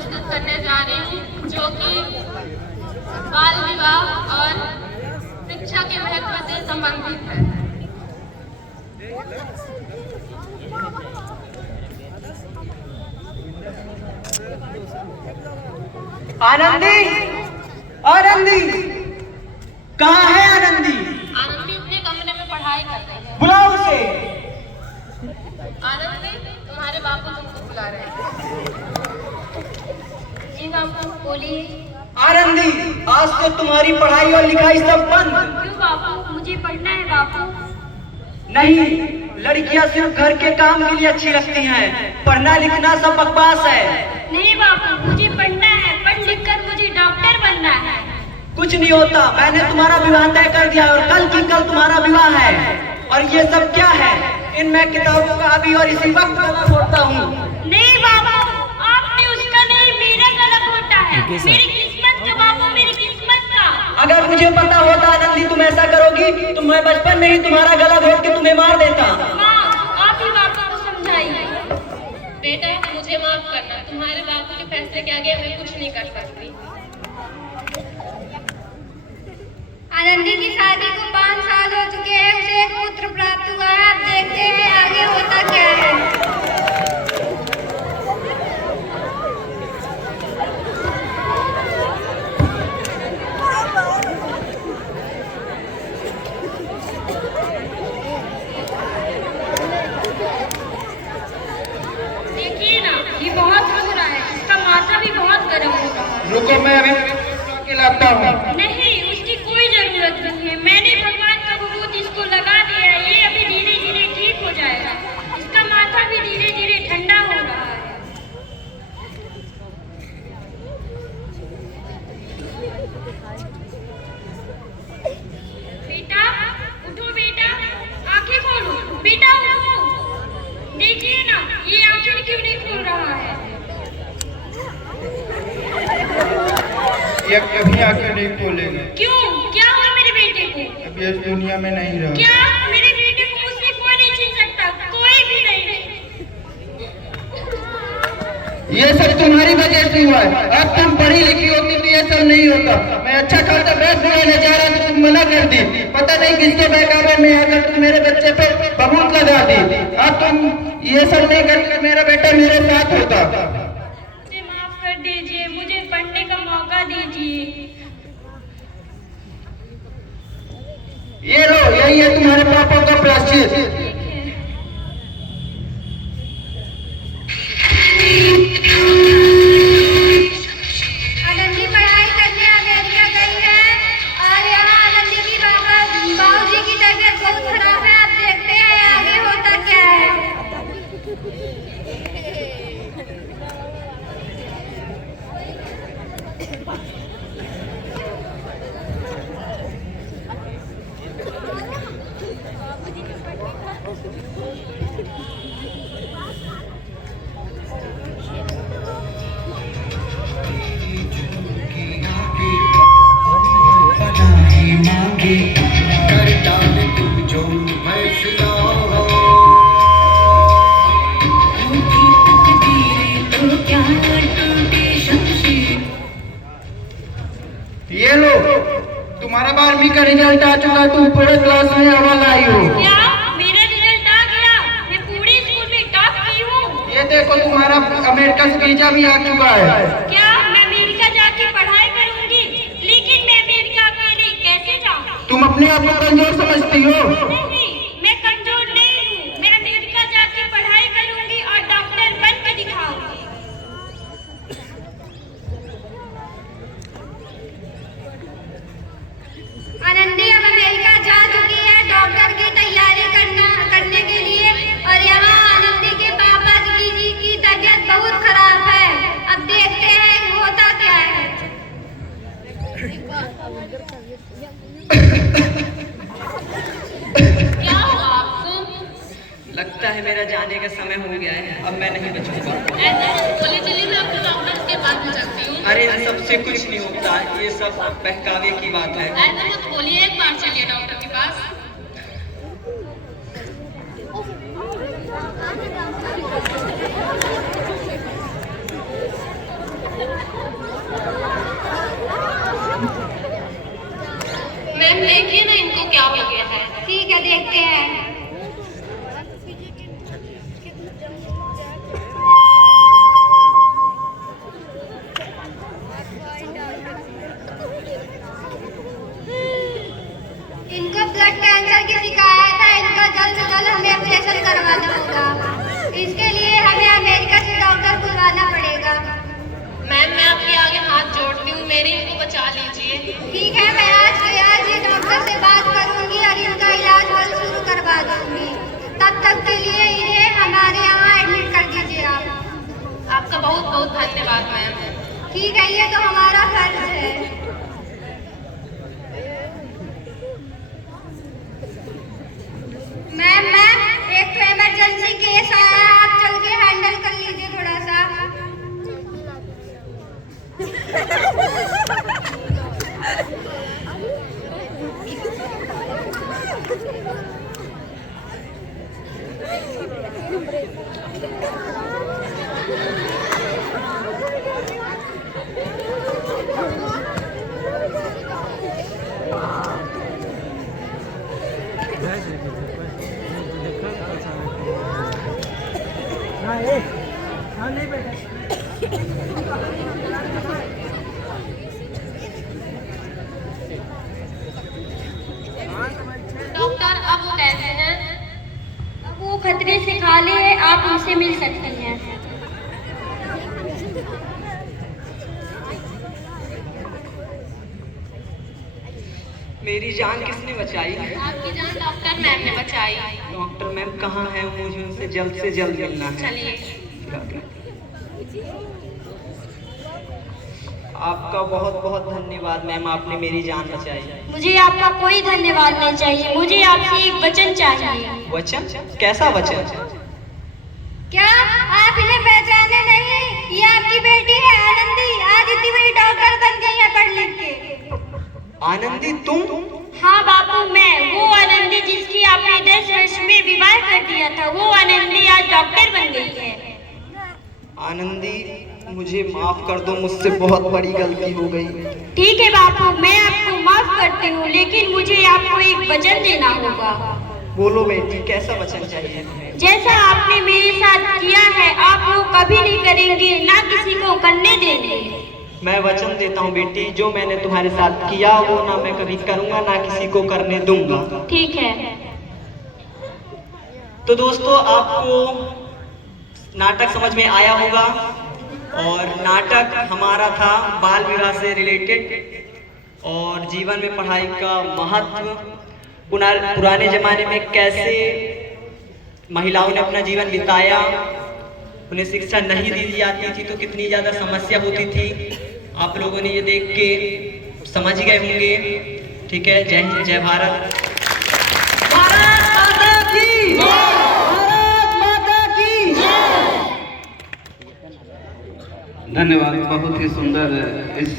प्रस्तुत करने जा रही हूँ, जो कि बाल विवाह और शिक्षा के महत्व से संबंधित है। आनंदी, आनंदी, कहाँ है आनंदी? आनंदी अपने कमरे में पढ़ाई कर रही है। बुलाओ उसे। आनंदी, तुम्हारे बापू तुमको बुला रहे हैं। जी बापू, बोलिए। आनंदी, आज से तुम्हारी पढ़ाई और लिखाई सब बंद। क्यों बापू? मुझे पढ़ना है बापू। नहीं, लड़कियां सिर्फ घर के काम के लिए अच्छी लगती हैं, पढ़ना लिखना सब बकवास है। नहीं बापू, मुझे पढ़ना है, पढ़ लिख कर मुझे डॉक्टर बनना है। कुछ नहीं होता, मैंने तुम्हारा विवाह तय कर दिया और कल की कल तुम्हारा विवाह है। और ये सब क्या है? इनमें किताबों का अभी और इसी वक्त गला घोटता हूँ। नहीं बाबा, आपने उसका नहीं, मेरा गला घोटा है। मेरी किस्मत का बाबू, मेरी किस्मत का। अगर मुझे पता होता आनंदी तुम ऐसा करोगी तो मैं बचपन में ही तुम्हारा गला घोट के तुम्हें मार देता। माँ, आप ही बापू को समझाइए। बेटा, मुझे माफ करना, तुम्हारे बापू के फैसले के आगे मैं कुछ नहीं कर सकती। आनंदी की शादी को 5 साल हो चुके हैं, उसे एक पुत्र प्राप्त हुआ है। अब देखते हैं आगे होता क्या है। देखिए ना, ये बहुत रो रहा है, इसका माथा भी बहुत गर्म हो रहा है। रुको, मैं अभी लाता हूँ। नहीं, उसकी कोई जरूरत नहीं है। मैंने भगवान का वजूद इसको लगा दिया है। ये अभी धीरे धीरे ठीक हो जाएगा। इसका माथा भी धीरे धीरे ठंडा हो रहा है। बेटा, उठो बेटा, आंखें खोलो। बेटा उठो, देखिए ना, ये आंखें क्यों नहीं खोल रहा है? ये कभी आंखें नहीं खोलेगा। क्यों? क्या हुआ मेरे बेटे को? अब ये दुनिया में नहीं रहा। क्या? मेरे बेटे को मुझसे कोई नहीं छीन सकता, कोई भी नहीं। ये सब तुम्हारी वजह से हुआ है। अब तुम पढ़ी लिखी होती तो ये सब नहीं होता। मैं अच्छा खासा बैग बुलाने जा रहा था, तुम मना कर दी। पता नहीं किसके बहकावे में आकर तुम मेरे बच्चे पे बबूत लगा दी। अब तुम ये सब नहीं करके मेरा बेटा मेरे साथ होता। मुझे माफ कर दीजिए, मुझे पढ़ने का मौका दीजिए। ये लो, यही है तुम्हारे पापा का प्रायश्चित। आनंदी पढ़ाई करने अमेरिका गई है और यहाँ आनंदी की बाबूजी की तबीयत बहुत खराब है। आप देखते हैं आगे होता क्या है। ये लो, तुम्हारा 12वीं का रिजल्ट आ चुका, तुम पूरे क्लास में अव्वल आई हो। क्या मेरा रिजल्ट आ गया? मैं पूरे स्कूल में टॉप की हूँ। ये देखो, तुम्हारा अमेरिका से वीजा भी आ चुका है। क्या मैं अमेरिका जाके पढ़ाई करूंगी? लेकिन मैं अमेरिका अकेले कैसे जाऊँ? तुम अपने आप को कमजोर समझती हो। नहीं, मैं कमजोर नहीं हूँ। मैं अमेरिका जाके पढ़ाई करूंगी और डॉक्टर बन के दिखाऊंगी। आनंदी अब अमेरिका जा चुकी है डॉक्टर की तैयारी करने के लिए। और यहाँ आनंदी के पापा की तबीयत बहुत खराब है। अब देखते हैं होता क्या है। क्या हुआ आपको? लगता है मेरा जाने का समय हो गया है, अब मैं नहीं बचूंगा। चलिए मैं आपको डॉक्टर के पास में चलती हूँ। अरे इन सबसे कुछ नहीं होता, ये सब बहकावे की बात है। ऐसा मत बोलिए, एक बार चलिए डॉक्टर के पास। आपका बहुत बहुत धन्यवाद मैम। ठीक है, ये तो हमारा फर्ज है। मैम एक तो इमरजेंसी केस आया है, आप चल के हैंडल कर लीजिए थोड़ा सा। डॉक्टर अब वो कैसे हैं? अब वो खतरे से खाली है, आप उनसे मिल सकती हैं। मेरी जान किसने बचाई? आपकी जान डॉक्टर मैम ने बचाई। डॉक्टर मैम कहाँ है? मुझे उनसे जल्द से जल्द मिलना है। चलिए। आपका बहुत बहुत धन्यवाद मैम, आपने मेरी जान बचाई। मुझे आपका कोई धन्यवाद नहीं चाहिए, मुझे आपसे एक वचन चाहिए। वचन? कैसा वचन? क्या आप इन्हें पहचाने नहीं? ये आपकी बेटी है आनंदी, आज इतनी बड़ी डॉक्टर बन गई है पढ़ लिख के। आनंदी तुम? हाँ बापू, मैं वो आनंदी जिसकी आपने 10 वर्ष में विवाह कर दिया था, वो आनंदी आज डॉक्टर बन गई है। आनंदी मुझे माफ कर दो, मुझसे बहुत बड़ी गलती हो गई। ठीक है बापू, मैं आपको माफ करती हूँ, लेकिन मुझे आपको एक वचन देना होगा। बोलो बेटी, कैसा वचन चाहिए तुम्हें? जैसा आपने मेरे साथ किया है, आप वो कभी नहीं करेंगे, ना किसी को करने देंगे। मैं वचन देता हूँ बेटी, जो मैंने तुम्हारे साथ किया वो ना मैं कभी करूँगा, ना किसी को करने दूंगा। ठीक है। तो दोस्तों, आपको नाटक समझ में आया होगा, और नाटक हमारा था बाल विवाह से रिलेटेड और जीवन में पढ़ाई का महत्व, पुराने जमाने में कैसे महिलाओं ने अपना जीवन बिताया, उन्हें शिक्षा नहीं दी जाती थी तो कितनी ज़्यादा समस्या होती थी। आप लोगों ने ये देख के समझ गए होंगे। ठीक है, जय हिंद, जय भारत। भारत माता की जय। भारत माता की जय। धन्यवाद, बहुत ही सुंदर इस